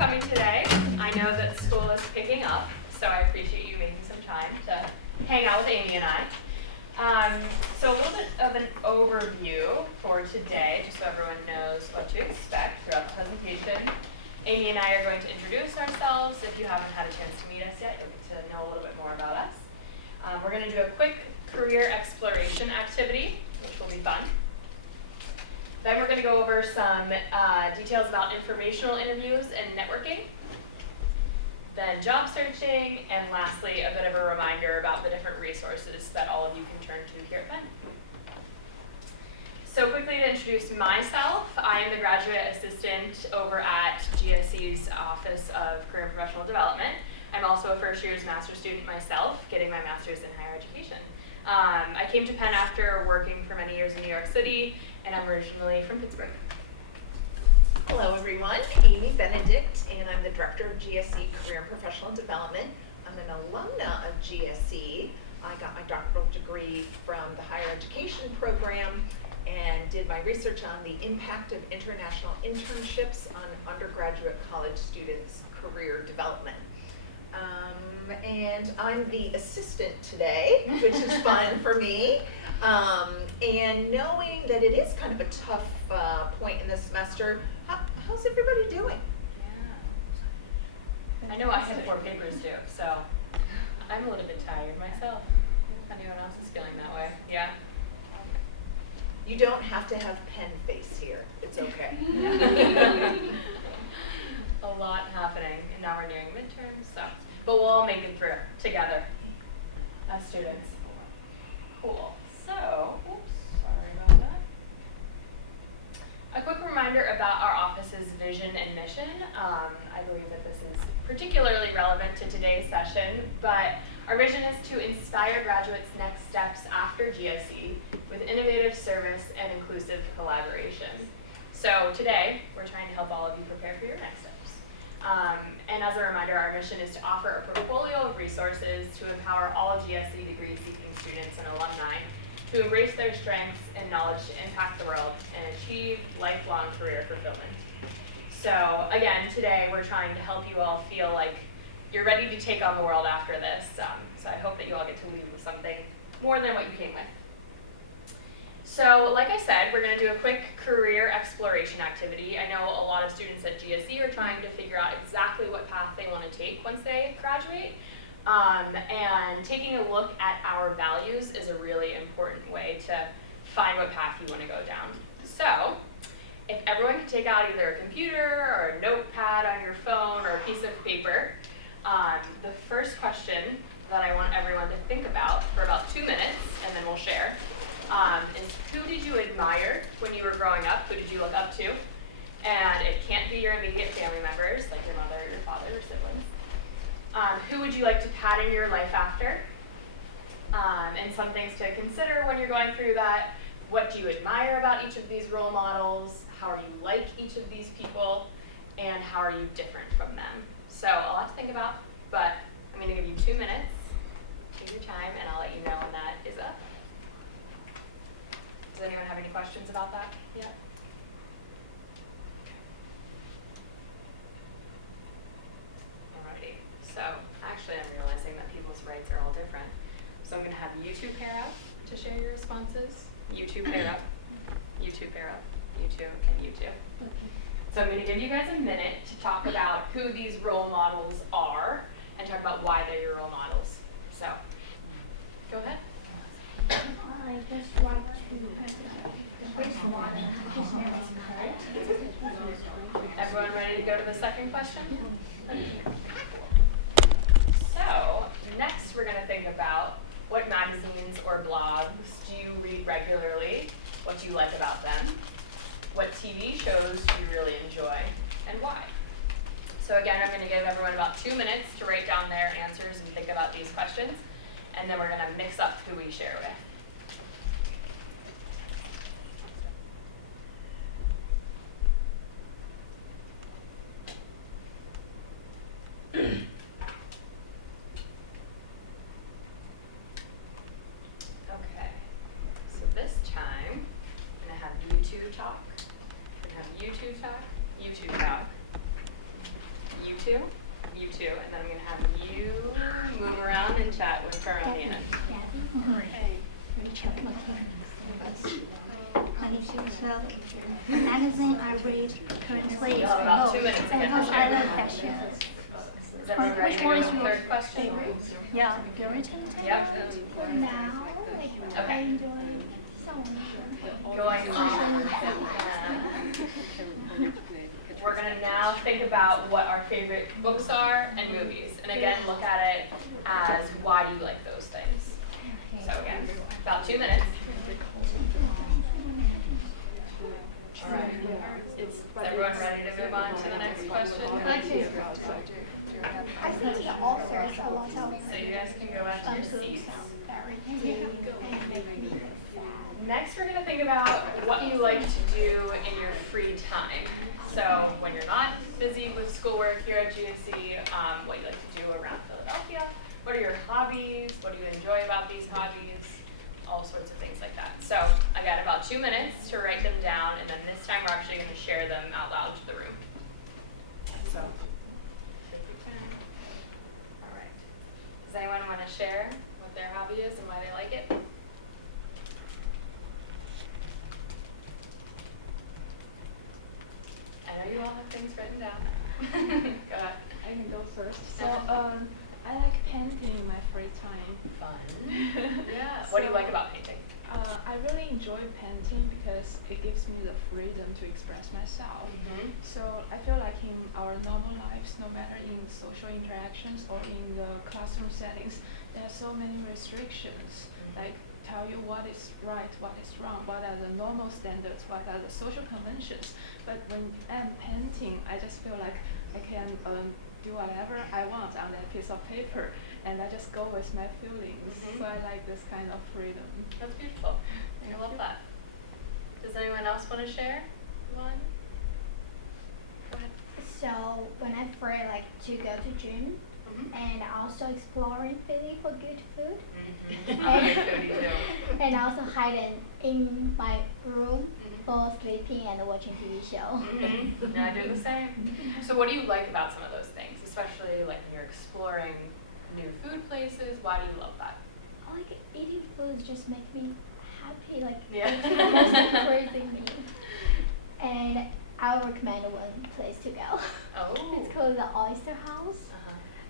coming today. I know that school is picking up, so I appreciate you making some time to hang out with Amy and I. So a little bit of an overview for today, just so everyone knows what to expect throughout the presentation. Amy and I are going to introduce ourselves. If you haven't had a chance to meet us yet, you'll get to know a little bit more about us. We're going to do a quick career exploration activity, which will be fun. Then we're going to go over some details about informational interviews and networking. Then job searching, and lastly, a bit of a reminder about the different resources that all of you can turn to here at Penn. So quickly to introduce myself, I am the graduate assistant over at GSE's Office of Career and Professional Development. I'm also a first year's master's student myself, getting my master's in higher education. I came to Penn after working for many years in New York City, and I'm originally from Pittsburgh. Hello everyone, Amy Benedict, and I'm the Director of GSE Career and Professional Development. I'm an alumna of GSE. I got my doctoral degree from the higher education program and did my research on the impact of international internships on undergraduate college students' career development. And I'm the assistant today, which is fun for me. And knowing that it is kind of a tough point in the semester, how's everybody doing? Yeah. I know I had 4 papers due, so I'm a little bit tired myself. If anyone else is feeling that way, yeah. You don't have to have Penn face here. It's okay. A lot happening, and now we're nearing midterms, so. But we'll all make it through together as students. Cool. So, oops, sorry about that. A quick reminder about our office's vision and mission. I believe that this is particularly relevant to today's session, but our vision is to inspire graduates' next steps after GSE with innovative service and inclusive collaboration. So today, we're trying to help all of you prepare for your next steps. And as a reminder, our mission is to offer a portfolio of resources to empower all GSE degree-seeking students and alumni to embrace their strengths and knowledge to impact the world and achieve lifelong career fulfillment. So again, today we're trying to help you all feel like you're ready to take on the world after this. So I hope that you all get to leave with something more than what you came with. So like I said, we're going to do a quick career exploration activity. I know a lot of students at GSE are trying to figure out exactly what path they want to take once they graduate. And taking a look at our values is a really important way to find what path you want to go down. So if everyone can take out either a computer or a notepad on your phone or a piece of paper, the first question that I want everyone to think about for about 2 minutes, and then we'll share, is who did you admire when you were growing up? Who did you look up to? And it can't be your immediate family members, like your mother, your father, or siblings. Who would you like to pattern your life after? And some things to consider when you're going through that. What do you admire about each of these role models? How are you like each of these people? And how are you different from them? So a lot to think about, but I'm going to give you 2 minutes. Take your time, and I'll let you know when that is up. Does anyone have any questions about that yet? Alrighty. So actually I'm realizing that people's rights are all different. So I'm going to have you 2 pair up to share your responses. You 2 pair up. You 2 pair up. You 2 and you 2. Okay. So I'm going to give you guys a minute to talk about who these role models are and talk about why they're your role models. So go ahead. I just like to the first one. His name is Kurt. Everyone ready to go to the second question? So next we're going to think about what magazines or blogs do you read regularly, what do you like about them, what TV shows do you really enjoy, and why. So again, I'm going to give everyone about 2 minutes to write down their answers and think about these questions, and then we're going to mix up who we share with. Okay, so this time, I'm going to have you 2 talk, I'm going to have you 2 talk, you 2 talk, So, the magazine I read currently is You have about 2 minutes again to because I share. love fashion. Is everyone ready to go Which to the one is third question? Yeah, Puritan. Yep. For now, like, I Okay. enjoy some. Going on. We're going to now think about what our favorite books are and movies. And again, look at it as why do you like those things? So again, about 2 minutes. All right. Is everyone ready to move on to the next question? Okay. I think the authors a lot of So you guys can go back to your seats. very deep and make me sad. Next, we're going to think about what you like to do in your free time. So when you're not busy with schoolwork here at GSE, what you like to do around Philadelphia, what are your hobbies, what do you enjoy about these hobbies, all sorts of things like that. So I got about 2 minutes to write them down, and then this time we're actually going to share them out loud to the room. So, if we can. All right. Does anyone want to share what their hobby is and why they like it? I know you all have things written down. Go ahead. I can go first. So, I like painting in my free time. Fun. Yeah. What do you like about painting? I really enjoy painting because it gives me the freedom to express myself. Mm-hmm. So I feel like in our normal lives, no matter in social interactions or in the classroom settings, there are so many restrictions, like tell you what is right, what is wrong, what are the normal standards, what are the social conventions. But when I'm painting, I just feel like I can do whatever I want on that piece of paper, and I just go with my feelings. So I like this kind of freedom. That's beautiful. I love that. Does anyone else want to share one? Go ahead. So when I'm free, I like to go to gym and also exploring Philly for good food. And also hiding in my room for sleeping and watching TV show. Yeah, I do the same. So what do you like about some of those things, especially like when you're exploring new food places? Why do you love that? I like eating foods just make me happy, like Yeah. it's the most crazy me. And I would recommend one place to go. Oh. It's called the Oyster House.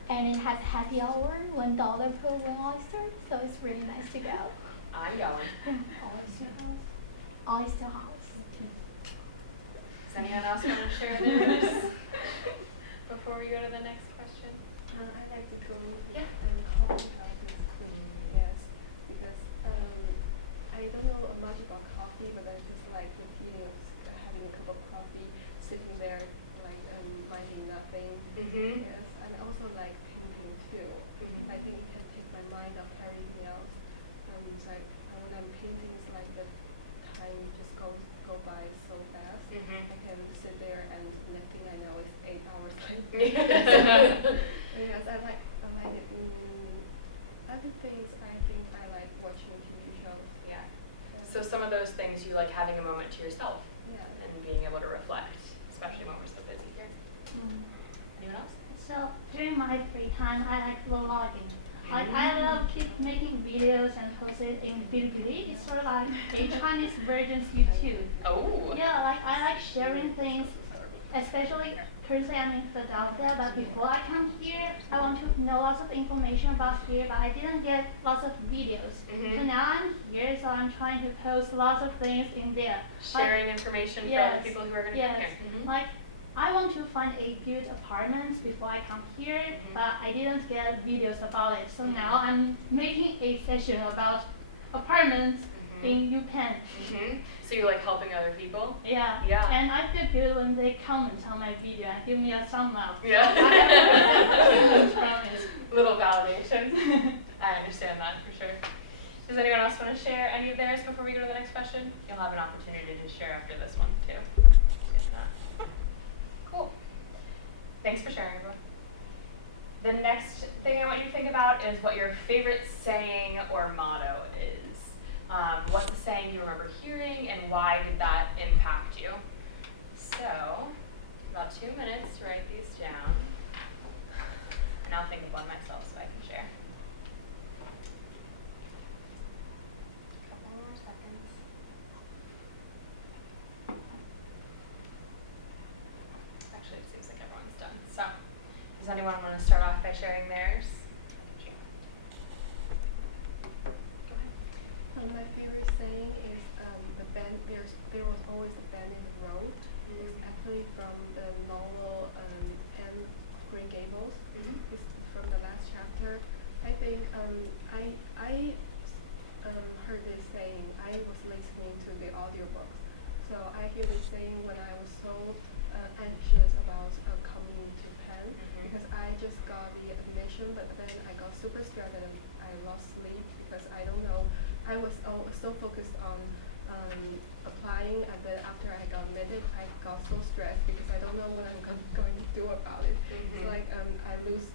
And it has happy hour, $1 per one oyster, so it's really nice to go. I'm going. Oyster House. Oyster House. Does anyone else want to share theirs before we go to the next question? I like to go Yeah. and coffee houses clean, yes, because I don't know much about coffee, but I just like the feeling of having a cup of coffee, sitting there like minding nothing. Yes, and I also like painting too. I think it can take my mind off everything else. It's like when I'm painting, it's like the time just go by so fast. I can sit there and the next thing I know it's 8 hours later. Yes, I like it. Other things, I think I like watching TV shows. Yeah. So some of those things you like having a moment to yourself Yeah. and being able to reflect, especially when we're so busy here. Anyone else? So during my free time, I like vlogging. Like I love keep making videos and post it in Bilibili. It's sort of like a Chinese version's YouTube. Oh. Yeah, like I like sharing things, especially currently I'm in Philadelphia, but before I come here, I want to know lots of information about here, but I didn't get lots of videos. So now I'm here, so I'm trying to post lots of things in there. Sharing information for other people who are going to Yes. come here. Like, I want to find a good apartment before I come here, but I didn't get videos about it. So now I'm making a session about apartments in UPenn. So you like helping other people? Yeah. Yeah. And I feel good when they comment on my video and give me a thumb up. Yeah. Promise. Little validation. I understand that for sure. Does anyone else want to share any of theirs before we go to the next question? You'll have an opportunity to share after this one too. If not. Cool. Thanks for sharing, everyone. The next thing I want you to think about is what your favorite saying or motto is. What's the saying you remember hearing and why did that impact you? So, about 2 minutes to write these down. And I'll think of one myself so I can share. A couple more seconds. so focused on applying, and then after I got admitted, I got so stressed because I don't know what I'm going to do about it. It's like I lose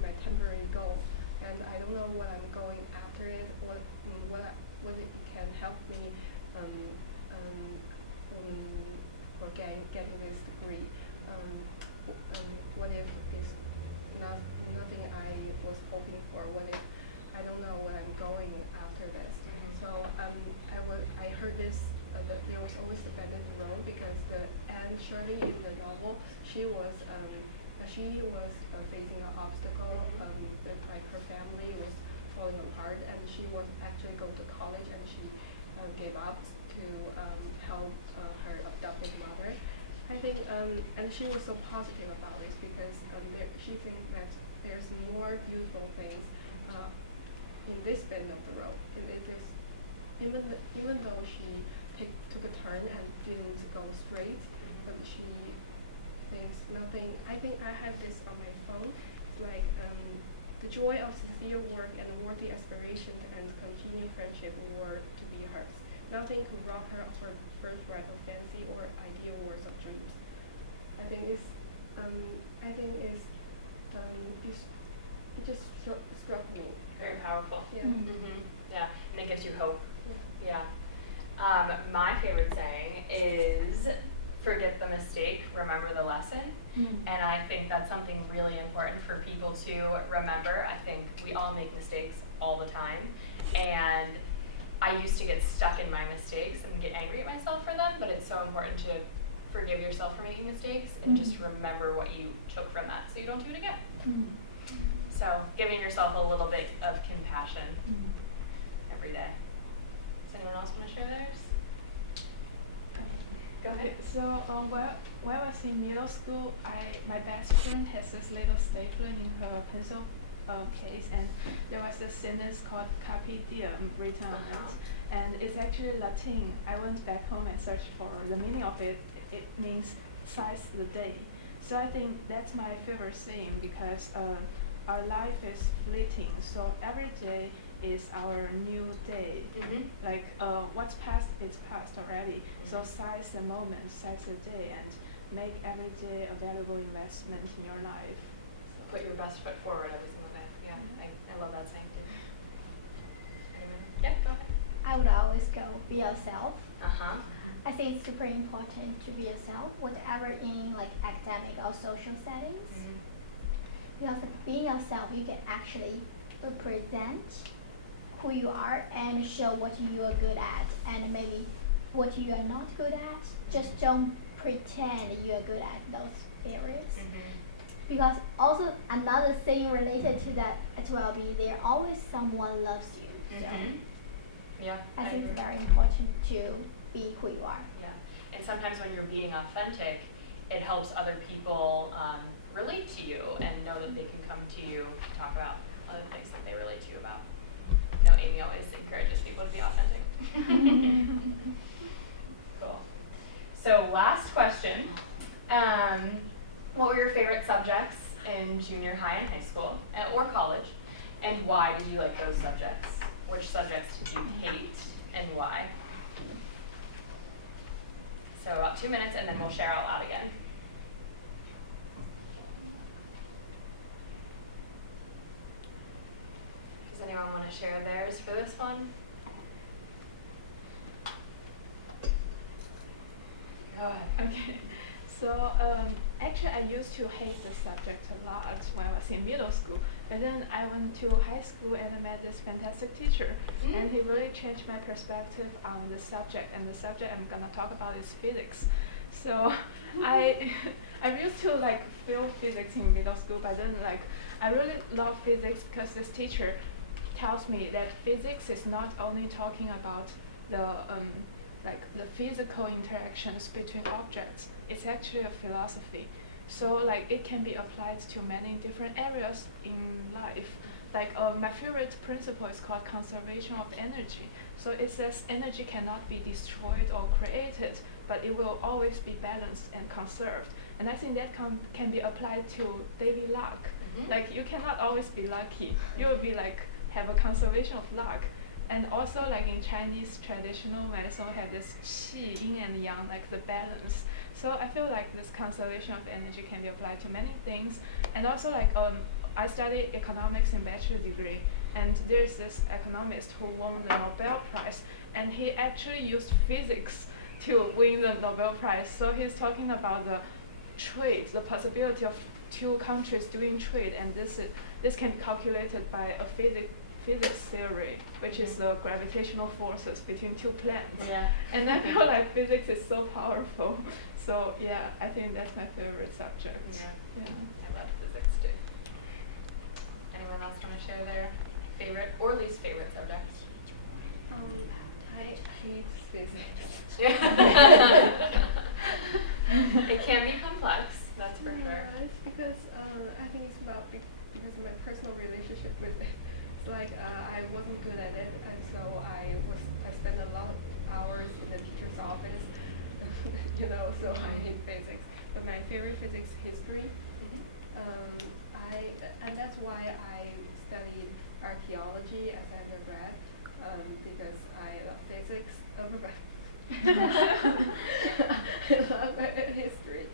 my temporary goal, and I don't know what I'm going after it. What it can help me for getting this degree. What if it's nothing I was hoping for? What if I don't know what I'm going after this? So I heard this, that there was always the bend in the road, because Anne Shirley in the novel, she was facing an obstacle, that like her family was falling apart, and she was actually going to college, and she gave up to help her adopted mother. I think, and she was so positive about this because she thinks that there's more beautiful things in this bend of the road. It is, even though she took a turn and didn't go straight, but she thinks nothing. I think I have this on my phone. It's like the joy of sincere work and worthy aspiration and continued friendship were to be hers. Nothing could rob her of her birthright of fancy or ideal words of dreams. I think it just struck me. Very powerful. Yeah. Yeah, and it gives you hope. Yeah. My favorite saying is, forget the mistake, remember the lesson. And I think that's something really important for people to remember. I think we all make mistakes all the time. And I used to get stuck in my mistakes and get angry at myself for them, but it's so important to forgive yourself for making mistakes and just remember what you took from that so you don't do it again. So giving yourself a little bit of compassion every day. Does anyone else want to share theirs? Go ahead. So when I was in middle school, my best friend has this little stapler in her pencil case, and there was a sentence called "Carpe Diem" written on it, and it's actually Latin. I went back home and searched for the meaning of it. It means "seize the day." So I think that's my favorite saying because our life is fleeting. So every day is our new day. Like what's past is past already. So seize the moment, seize the day, and make every day a valuable investment in your life. So put your best foot forward every single day. Yeah, I love that saying too. Anyone? Yeah, go ahead. I would always go be yourself. Uh-huh. I think it's super important to be yourself, whatever in like academic or social settings. Because being yourself, you can actually represent who you are and show what you are good at and maybe what you are not good at. Just don't pretend you are good at those areas. Because also another thing related to that as well be there always someone loves you. So Yeah. I think agree. it's very important to be who you are. Yeah, and sometimes when you're being authentic, it helps other people relate to you and know that they can come to you to talk about other things that they relate to you about. No, Amy always encourages people to be authentic. Cool. So last question. What were your favorite subjects in junior high and high school or college? And why did you like those subjects? Which subjects did you hate and why? So about 2 minutes and then we'll share out loud again. Does anyone want to share theirs for this one? Go ahead. Okay. So actually I used to hate the subject a lot when I was in middle school. But then I went to high school and I met this fantastic teacher. And he really changed my perspective on the subject. And the subject I'm gonna talk about is physics. So I used to like feel physics in middle school, but then like I really love physics because this teacher tells me that physics is not only talking about the the physical interactions between objects. It's actually a philosophy. So like it can be applied to many different areas in life. Like my favorite principle is called conservation of energy. So it says energy cannot be destroyed or created, but it will always be balanced and conserved. And I think that can be applied to daily luck. Like you cannot always be lucky. You will be like have a conservation of luck. And also like in Chinese traditional medicine have this qi, yin and yang, like the balance. So I feel like this conservation of energy can be applied to many things. And also like I studied economics in bachelor degree, and there's this economist who won the Nobel Prize, and he actually used physics to win the Nobel Prize. So he's talking about the trade, the possibility of two countries doing trade, and this can be calculated by a physics theory, which is the gravitational forces between two planets. Yeah. And I feel like physics is so powerful. So yeah, I think that's my favorite subject. Yeah. Yeah. I love physics too. Anyone else want to share their favorite or least favorite subject? I hate physics. It can be complex, that's for sure. Yeah, it's because I think it's about because of my personal relationship with it. It's like I wasn't good at it, and so I spent a lot of hours in the teacher's office, so I hate physics. But my favorite physics history. And that's why I studied archaeology as undergrad, because I love physics. I love history,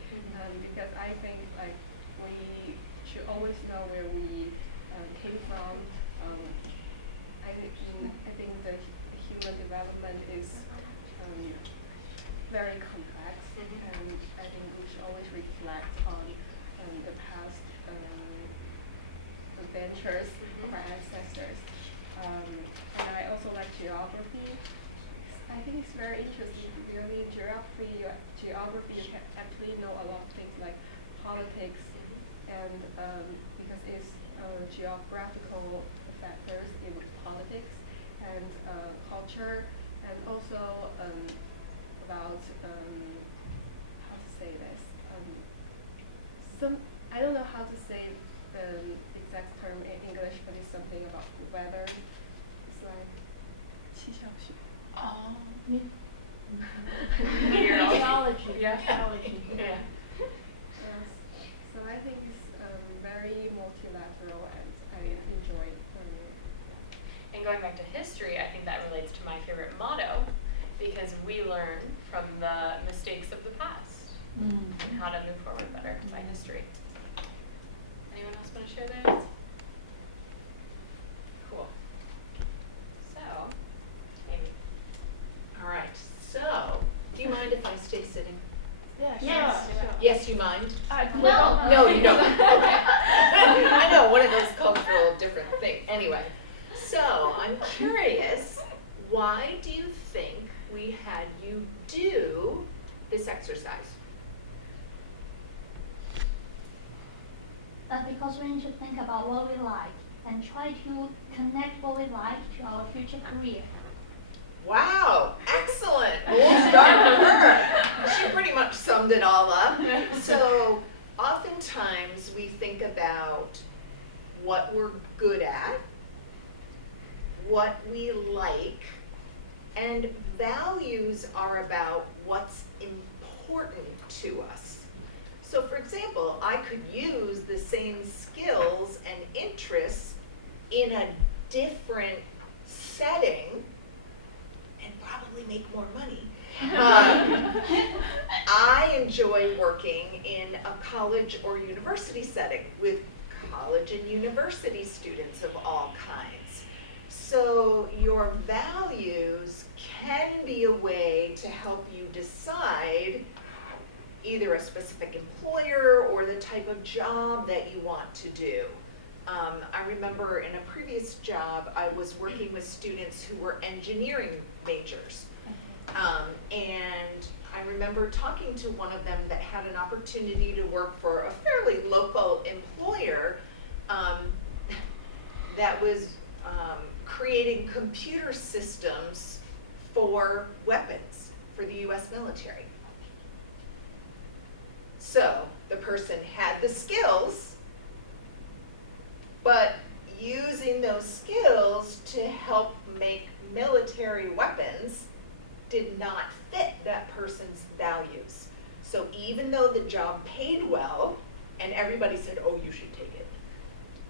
because I think like we should always know where we came from. I think the human development is very complex, and I think we should always reflect on the past adventures of our ancestors. And I also like geography. I think it's very interesting. Really, geography, you can actually know a lot of things like politics, and because it's geographical factors in politics and culture, and also about how to say this. I don't know how to say the exact term in English, but it's something about weather. It's like 气象学. Oh. Geology. Yeah. Geology. Yeah. So I think it's very multilateral, and I enjoy learning it. And going back to history, I think that relates to my favorite motto, because we learn from the mistakes of the past and how to move forward better by history. Anyone else want to share theirs? Cool. So, Amy. All right, so, do you mind if I stay sitting? Yeah, Yes. sure. Yes, you mind? No. No, you don't. Okay. I know, one of those cultural different things. Anyway, so I'm curious, why do you think we had you do this exercise? Because we need to think about what we like and try to connect what we like to our future career. Wow, excellent. We'll start with her. She pretty much summed it all up. So oftentimes we think about what we're good at, what we like, and values are about what's important to us. So for example, I could use the same skills and interests in a different setting and probably make more money. I enjoy working in a college or university setting with college and university students of all kinds. So your values can be a way to help you decide either a specific employer or the type of job that you want to do. I remember in a previous job, I was working with students who were engineering majors. And I remember talking to one of them that had an opportunity to work for a fairly local employer that was creating computer systems for weapons for the US military. So the person had the skills, but using those skills to help make military weapons did not fit that person's values. So even though the job paid well and everybody said, oh, you should take it,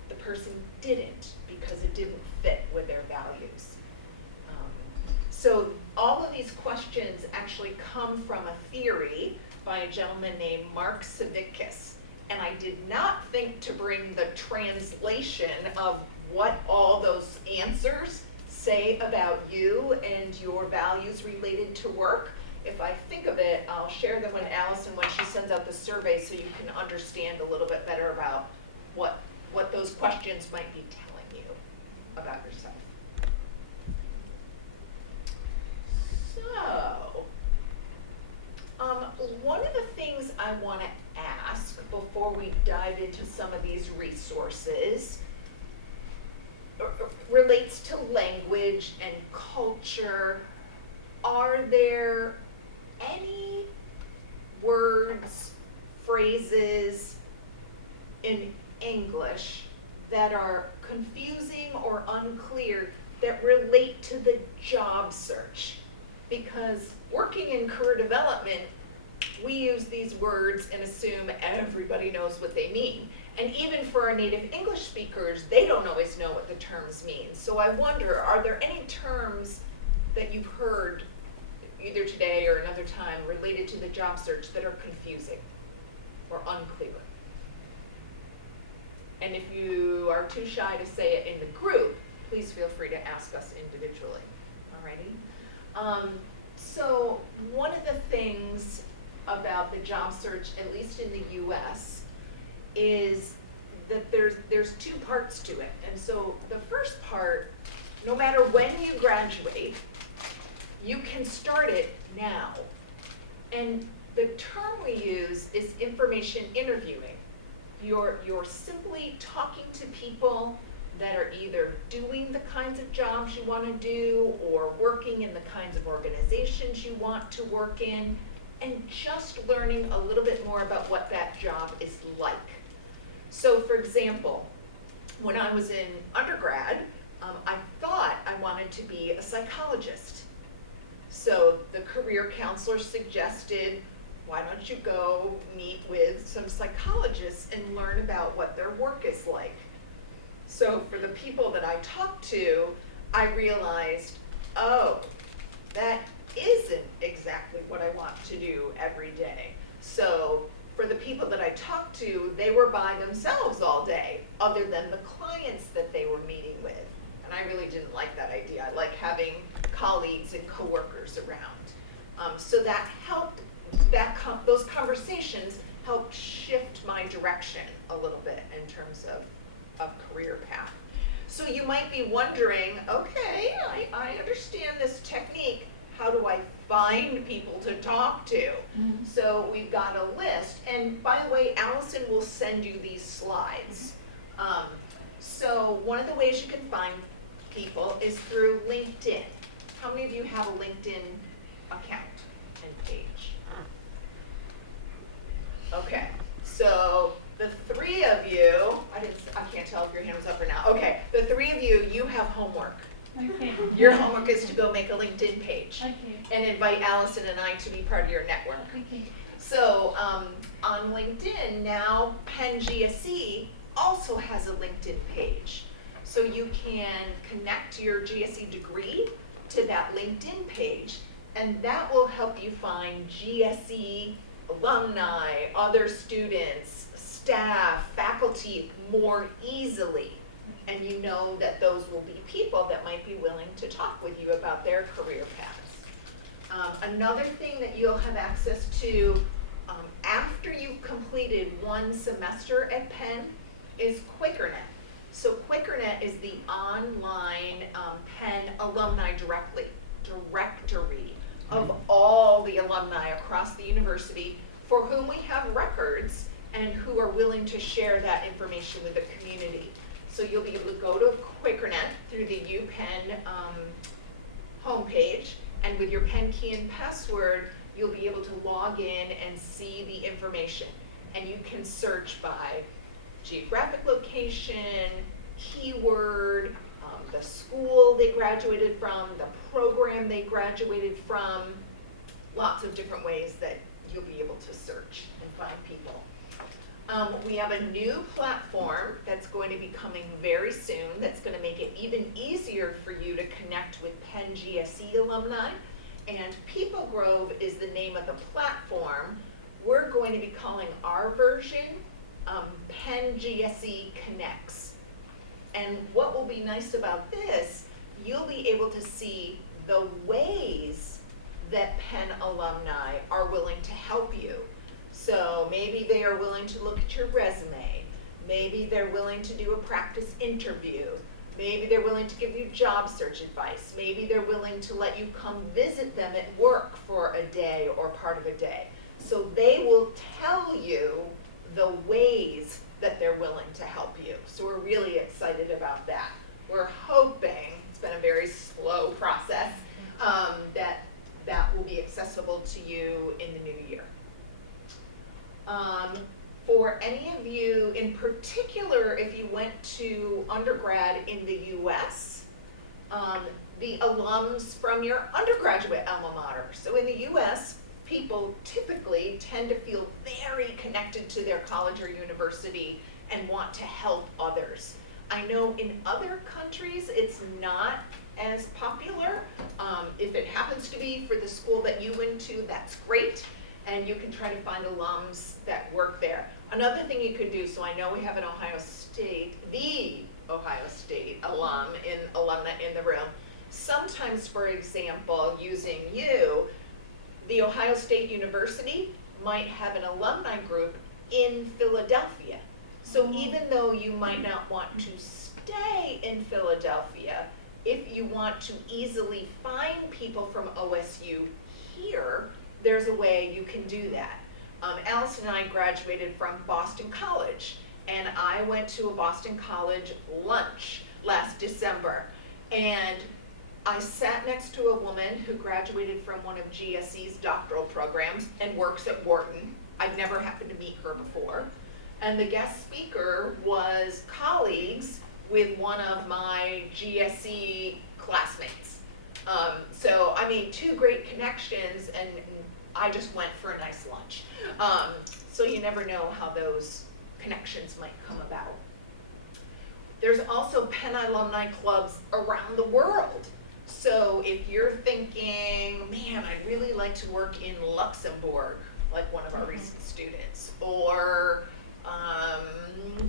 the person didn't because it didn't fit with their values. So all of these questions actually come from a theory by a gentleman named Mark Savickas. And I did not think to bring the translation of what all those answers say about you and your values related to work. If I think of it, I'll share them with Allison when she sends out the survey so you can understand a little bit better about what those questions might be telling you about yourself. So, one of the things I want to ask before we dive into some of these resources relates to language and culture. Are there any words, phrases in English that are confusing or unclear that relate to the job search? Because working in career development, we use these words and assume everybody knows what they mean. And even for our native English speakers, they don't always know what the terms mean. So I wonder, are there any terms that you've heard either today or another time related to the job search that are confusing or unclear? And if you are too shy to say it in the group, please feel free to ask us individually. Alrighty? So one of the things about the job search, at least in the US, is that there's two parts to it. And so the first part, no matter when you graduate, you can start it now. And the term we use is information interviewing. You're simply talking to people that are either doing the kinds of jobs you want to do or working in the kinds of organizations you want to work in, and just learning a little bit more about what that job is like. So for example, when I was in undergrad, I thought I wanted to be a psychologist. So the career counselor suggested, why don't you go meet with some psychologists and learn about what their work is like? So for the people that I talked to, I realized, oh, that isn't exactly what I want to do every day. So for the people that I talked to, they were by themselves all day, other than the clients that they were meeting with. And I really didn't like that idea. I like having colleagues and coworkers around. So that helped, those conversations helped shift my direction a little bit in terms of career path. So you might be wondering, okay, I understand this technique. How do I find people to talk to? Mm-hmm. So we've got a list. And by the way, Allison will send you these slides. So one of the ways you can find people is through LinkedIn. How many of you have a LinkedIn account and page? Okay, so the three of you, I can't tell if your hand was up or not. Okay, the three of you, you have homework. Okay. Your homework is to go make a LinkedIn page Okay. and invite Allison and I to be part of your network. Okay. So on LinkedIn now, Penn GSE also has a LinkedIn page. So you can connect your GSE degree to that LinkedIn page, and that will help you find GSE alumni, other students, staff, faculty more easily. And you know that those will be people that might be willing to talk with you about their career paths. Another thing that you'll have access to after you've completed one semester at Penn is QuikerNet. So QuikerNet is the online Penn alumni directory of all the alumni across the university for whom we have records and who are willing to share that information with the community. So you'll be able to go to QuikerNet through the UPenn homepage, and with your Penn key and password, you'll be able to log in and see the information. And you can search by geographic location, keyword, the school they graduated from, the program they graduated from, lots of different ways that you'll be able to search and find people. We have a new platform that's going to be coming very soon that's going to make it even easier for you to connect with Penn GSE alumni. And People Grove is the name of the platform. We're going to be calling our version Penn GSE Connects. And what will be nice about this, you'll be able to see the ways that Penn alumni are willing to help you. So maybe they are willing to look at your resume. Maybe they're willing to do a practice interview. Maybe they're willing to give you job search advice. Maybe they're willing to let you come visit them at work for a day or part of a day. So they will tell you the ways that they're willing to help you. So we're really excited about that. We're hoping, it's been a very slow process, that will be accessible to you in the new year. For any of you, in particular, if you went to undergrad in the US, the alums from your undergraduate alma mater. So in the US, people typically tend to feel very connected to their college or university and want to help others. I know in other countries it's not as popular. If it happens to be for the school that you went to, that's great, and you can try to find alums that work there. Another thing you could do, so I know we have an Ohio State, the Ohio State alumna in the room. Sometimes, for example, using you, the Ohio State University might have an alumni group in Philadelphia. So even though you might not want to stay in Philadelphia, if you want to easily find people from OSU here, there's a way you can do that. Alice and I graduated from Boston College, and I went to a Boston College lunch last December, and I sat next to a woman who graduated from one of GSE's doctoral programs and works at Wharton. I'd never happened to meet her before. And the guest speaker was colleagues with one of my GSE classmates. So I made two great connections, and I just went for a nice lunch. So you never know how those connections might come about. There's also Penn alumni clubs around the world. So if you're thinking, man, I'd really like to work in Luxembourg, like one of our recent students, or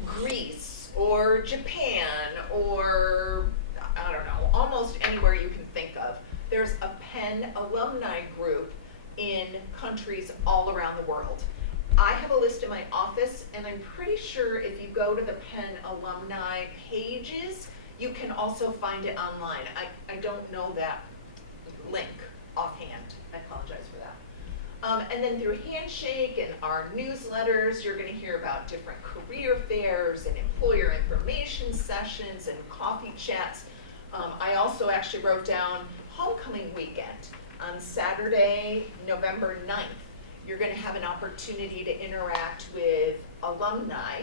Greece, or Japan, or I don't know, almost anywhere you can think of, there's a Penn alumni group in countries all around the world. I have a list in my office, and I'm pretty sure if you go to the Penn alumni pages, you can also find it online. I don't know that link offhand. I apologize for that. And then through Handshake and our newsletters, you're going to hear about different career fairs and employer information sessions and coffee chats. I also actually wrote down homecoming weekend on Saturday, November 9th. You're going to have an opportunity to interact with alumni,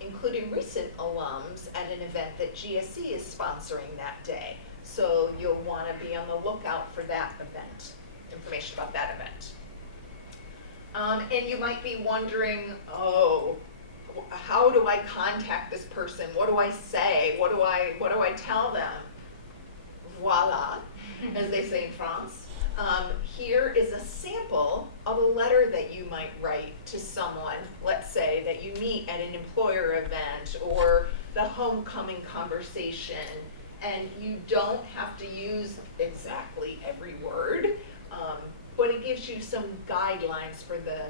including recent alums, at an event that GSE is sponsoring that day. So you'll want to be on the lookout for that event, information about that event. And you might be wondering, oh, how do I contact this person? What do I say? What do I tell them? Voila, as they say in France. Here is a sample of a letter that you might write to someone, let's say that you meet at an employer event or the homecoming conversation, and you don't have to use exactly every word, but it gives you some guidelines for the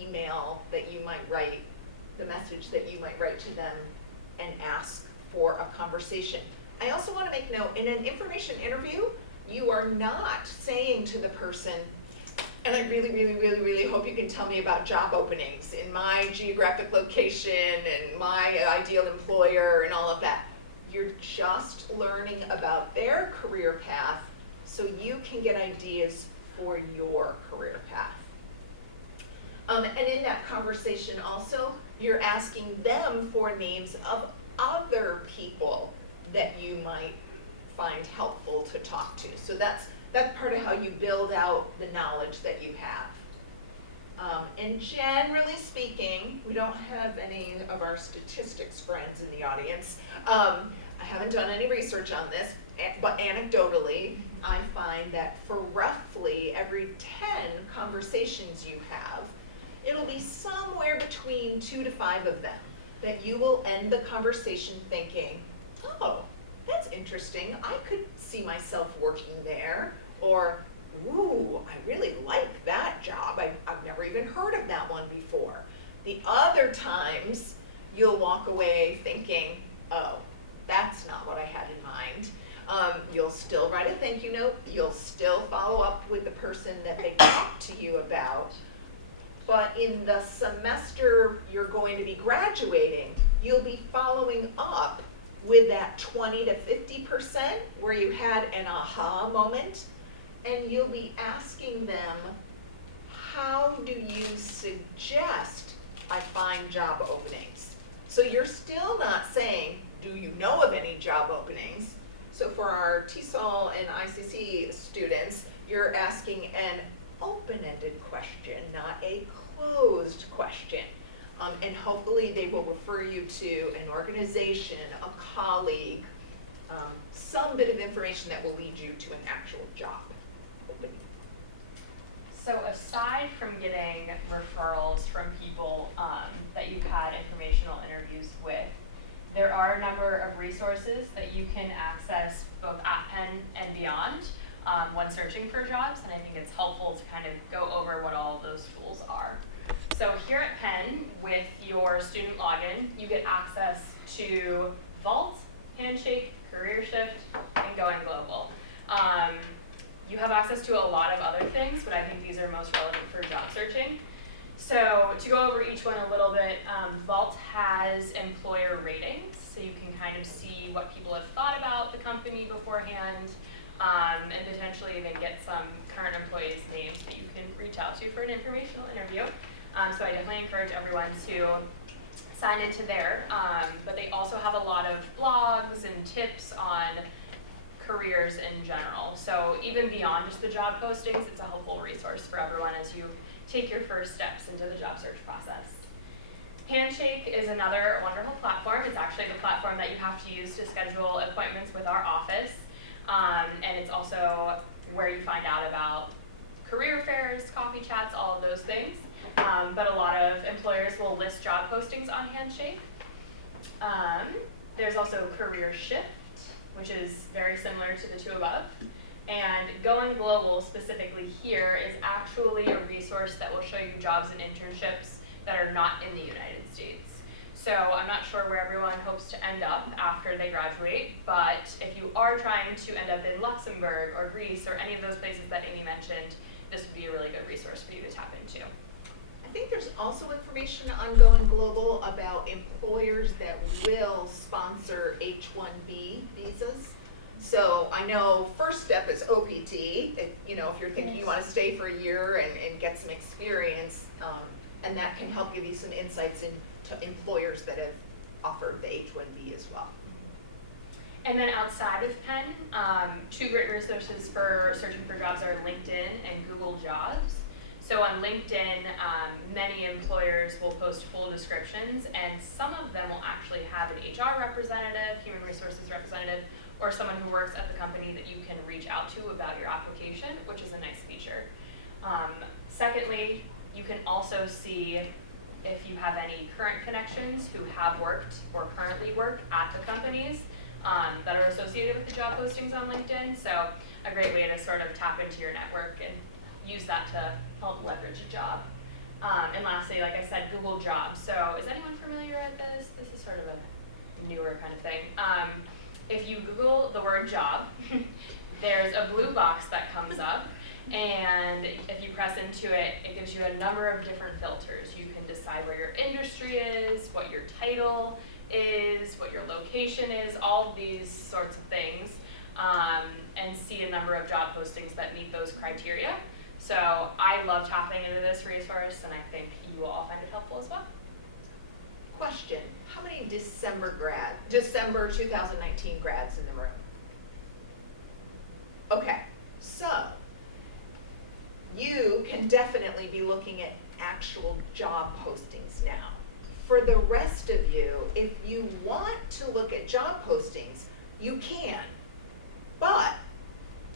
email that you might write, the message that you might write to them and ask for a conversation. I also want to make note, in an information interview, you are not saying to the person, and I really, really, really, really hope you can tell me about job openings in my geographic location and my ideal employer and all of that. You're just learning about their career path so you can get ideas for your career path. And in that conversation also, you're asking them for names of other people that you might find helpful to talk to. So that's part of how you build out the knowledge that you have. And generally speaking, we don't have any of our statistics friends in the audience. I haven't done any research on this, but anecdotally, I find that for roughly every 10 conversations you have, it'll be somewhere between 2 to 5 of them that you will end the conversation thinking, oh, that's interesting, I could see myself working there, or, ooh, I really like that job, I've never even heard of that one before. The other times, you'll walk away thinking, oh, that's not what I had in mind. You'll still write a thank you note, you'll still follow up with the person that they talked to you about, but in the semester you're going to be graduating, you'll be following up with that 20 to 50% where you had an aha moment, and you'll be asking them, how do you suggest I find job openings? So you're still not saying, do you know of any job openings? So for our TESOL and ICC students, you're asking an open-ended question, not a closed question. And hopefully they will refer you to an organization, a colleague, some bit of information that will lead you to an actual job opening. So aside from getting referrals from people that you've had informational interviews with, there are a number of resources that you can access both at Penn and beyond when searching for jobs, and I think it's helpful to kind of go over what all of those tools are. So here at Penn, with your student login, you get access to Vault, Handshake, Career Shift, and Going Global. You have access to a lot of other things, but I think these are most relevant for job searching. So to go over each one a little bit, Vault has employer ratings, so you can kind of see what people have thought about the company beforehand, and potentially even get some current employees' names that you can reach out to for an informational interview. So I definitely encourage everyone to sign into there, but they also have a lot of blogs and tips on careers in general. So even beyond just the job postings, it's a helpful resource for everyone as you take your first steps into the job search process. Handshake is another wonderful platform. It's actually the platform that you have to use to schedule appointments with our office. And it's also where you find out about career fairs, coffee chats, all of those things. But a lot of employers will list job postings on Handshake. There's also Career Shift, which is very similar to the two above. And Going Global specifically here is actually a resource that will show you jobs and internships that are not in the United States. So I'm not sure where everyone hopes to end up after they graduate, but if you are trying to end up in Luxembourg or Greece or any of those places that Amy mentioned, this would be a really good resource for you to tap into. I think there's also information on Going Global about employers that will sponsor H-1B visas. So I know first step is OPT, if you're thinking you want to stay for a year and get some experience, and that can help give you some insights into employers that have offered the H-1B as well. And then outside of Penn, two great resources for searching for jobs are LinkedIn and Google Jobs. So on LinkedIn, many employers will post full descriptions, and some of them will actually have an HR representative, human resources representative, or someone who works at the company that you can reach out to about your application, which is a nice feature. Secondly, you can also see if you have any current connections who have worked or currently work at the companies that are associated with the job postings on LinkedIn. So a great way to sort of tap into your network and use that to help leverage a job. And lastly, like I said, Google Jobs. So is anyone familiar with this? This is sort of a newer kind of thing. If you Google the word job, there's a blue box that comes up, and if you press into it, it gives you a number of different filters. You can decide where your industry is, what your title is, what your location is, all of these sorts of things, and see a number of job postings that meet those criteria. So I love tapping into this resource, and I think you will all find it helpful as well. Question, how many December 2019 grads in the room? Okay, so you can definitely be looking at actual job postings now. For the rest of you, if you want to look at job postings, you can. But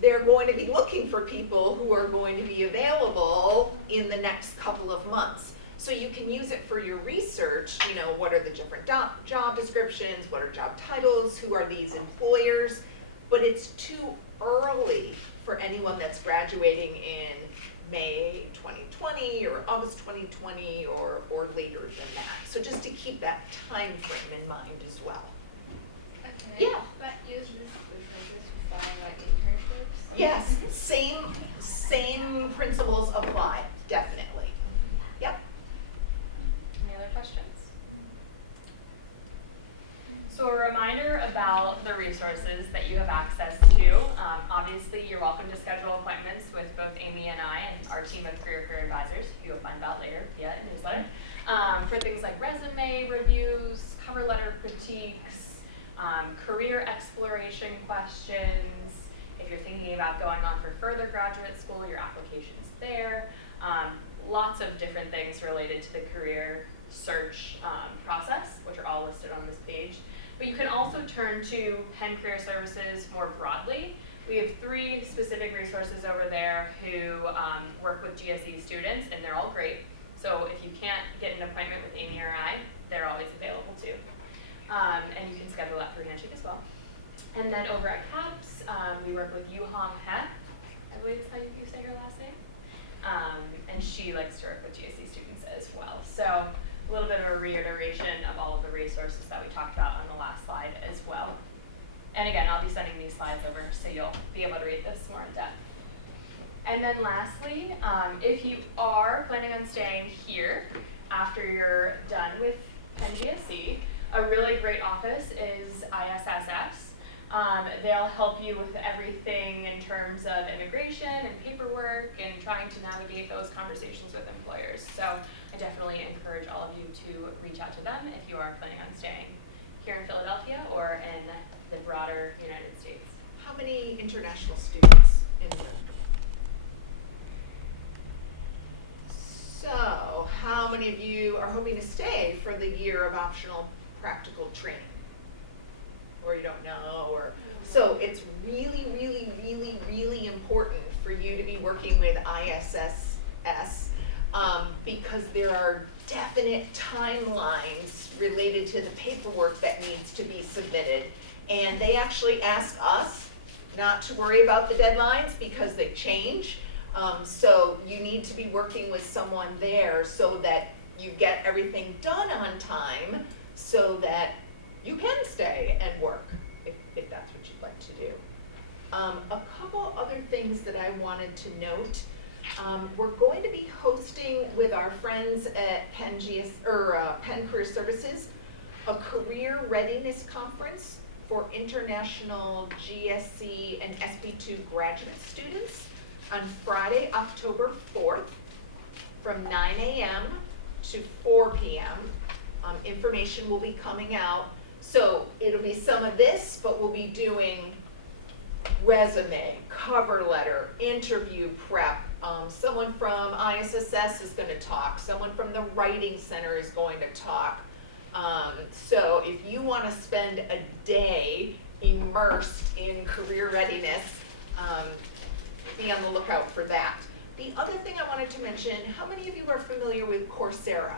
they're going to be looking for people who are going to be available in the next couple of months. So you can use it for your research, you know, what are the different job descriptions, what are job titles, who are these employers, but it's too early for anyone that's graduating in May 2020 or August 2020 or later than that. So just to keep that time frame in mind as well. Okay. Yeah. But use this to find like internships? Yes, same principles apply, definitely. Yep. Any other questions? So a reminder about the resources that you have access to. Obviously, you're welcome to schedule appointments with both Amy and I and our team of career advisors, who you'll find about later via newsletter, for things like resume reviews, cover letter critiques, career exploration questions. If you're thinking about going on for further graduate school, your application's there. Lots of different things related to the career search process, which are all listed on this page. But you can also turn to Penn Career Services more broadly. We have 3 specific resources over there who work with GSE students, and they're all great. So if you can't get an appointment with Amy or I, they're always available too. And you can schedule that through Handshake as well. And then over at CAPS, we work with Yuhong He, I believe is how you say her last name. And she likes to work with GSE students as well. So a little bit of a reiteration of all of the resources that we talked about on the last slide as well. And again, I'll be sending these slides over so you'll be able to read this more in depth. And then lastly, if you are planning on staying here after you're done with Penn GSE, a really great office is ISSS. They'll help you with everything in terms of immigration and paperwork and trying to navigate those conversations with employers. So I definitely encourage all of you to reach out to them if you are planning on staying here in Philadelphia or in the broader United States. How many international students in the So, how many of you are hoping to stay for the year of optional practical training? Or you don't know, or so it's really, really, really, really important for you to be working with ISSS because there are definite timelines related to the paperwork that needs to be submitted. And they actually ask us not to worry about the deadlines because they change. So you need to be working with someone there so that you get everything done on time so that you can stay and work if that's what you'd like to do. A couple other things that I wanted to note. We're going to be hosting with our friends at Penn Career Services a career readiness conference for international GSC and SP2 graduate students on Friday, October 4th from 9 a.m. to 4 p.m. Information will be coming out. So it'll be some of this, but we'll be doing resume, cover letter, interview prep. Someone from ISSS is going to talk. Someone from the Writing Center is going to talk. So if you want to spend a day immersed in career readiness, be on the lookout for that. The other thing I wanted to mention, how many of you are familiar with Coursera?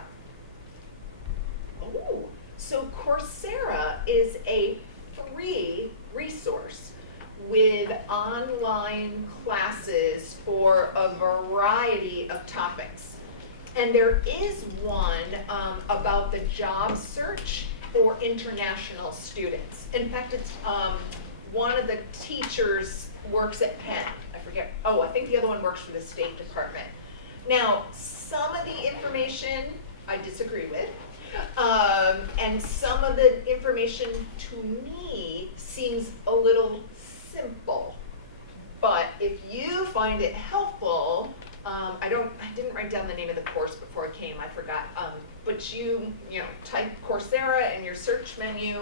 Oh, so Coursera is a free resource with online classes for a variety of topics. And there is one about the job search for international students. In fact, it's one of the teachers works at Penn. I forget, I think the other one works for the State Department. Now, some of the information I disagree with, and some of the information to me seems a little simple. But if you find it helpful, I didn't write down the name of the course before I came, I forgot. But you type Coursera in your search menu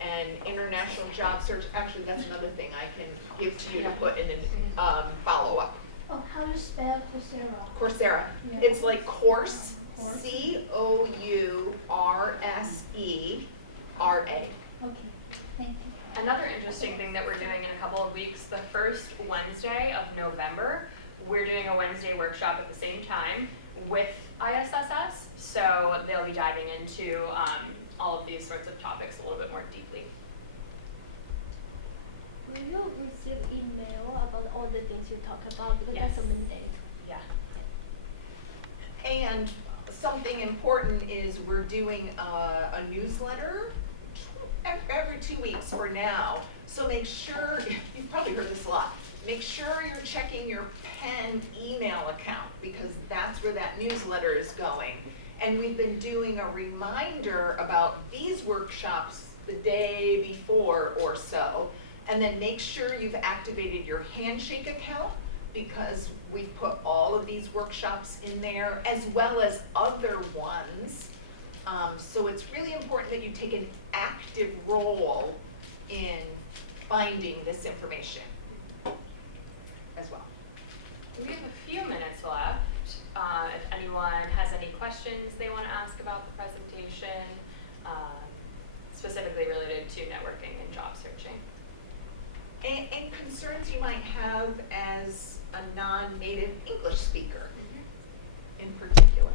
and international job search. Actually, that's another thing I can give to you to put in a follow-up. Oh, how do you spell Coursera? Coursera. Yeah. It's like course, we're doing a Wednesday workshop at the same time with ISSS, so they'll be diving into all of these sorts of topics a little bit more deeply. Will you receive email about all the things you talk about? Because Yes. that's a mandate. Yeah. And something important is we're doing a newsletter every 2 weeks for now. So make sure, you've probably heard this a lot, make sure you're checking your Penn email account because that's where that newsletter is going. And we've been doing a reminder about these workshops the day before or so. And then make sure you've activated your Handshake account because we've put all of these workshops in there as well as other ones. So it's really important that you take an active role in finding this information as well. We have a few minutes left. If anyone has any questions they want to ask about the presentation, specifically related to networking and job searching. And concerns you might have as a non-native English speaker in particular.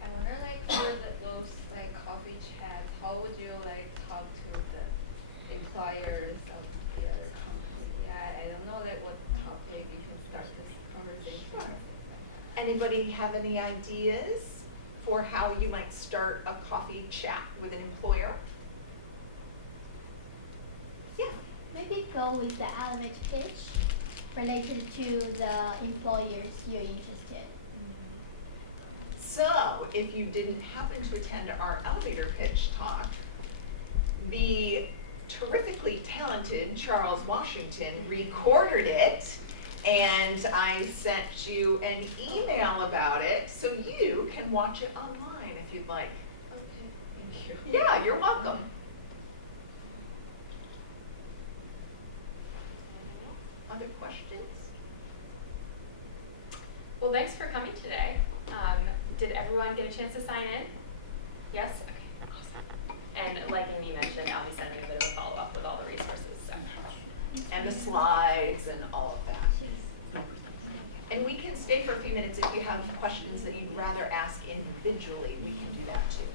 I wonder, like, for those like coffee chats, how would you like talk to the employers of the other company? I don't know like what topic you can start this conversation. Sure. or things like that. Anybody have any ideas for how you might start a coffee chat with an employer? Yeah. Maybe go with the elevator pitch related to the employers you're interested. So, if you didn't happen to attend our elevator pitch talk, the terrifically talented Charles Washington recorded it, and I sent you an email about it, so you can watch it online if you'd like. Okay, thank you. Yeah, you're welcome. Other questions? Well, thanks for coming today. Did everyone get a chance to sign in? Yes? Okay, awesome. And like Amy mentioned, I'll be sending a bit of a follow-up with all the resources. So. And the slides and all of that. And we can stay for a few minutes if you have questions that you'd rather ask individually, we can do that too.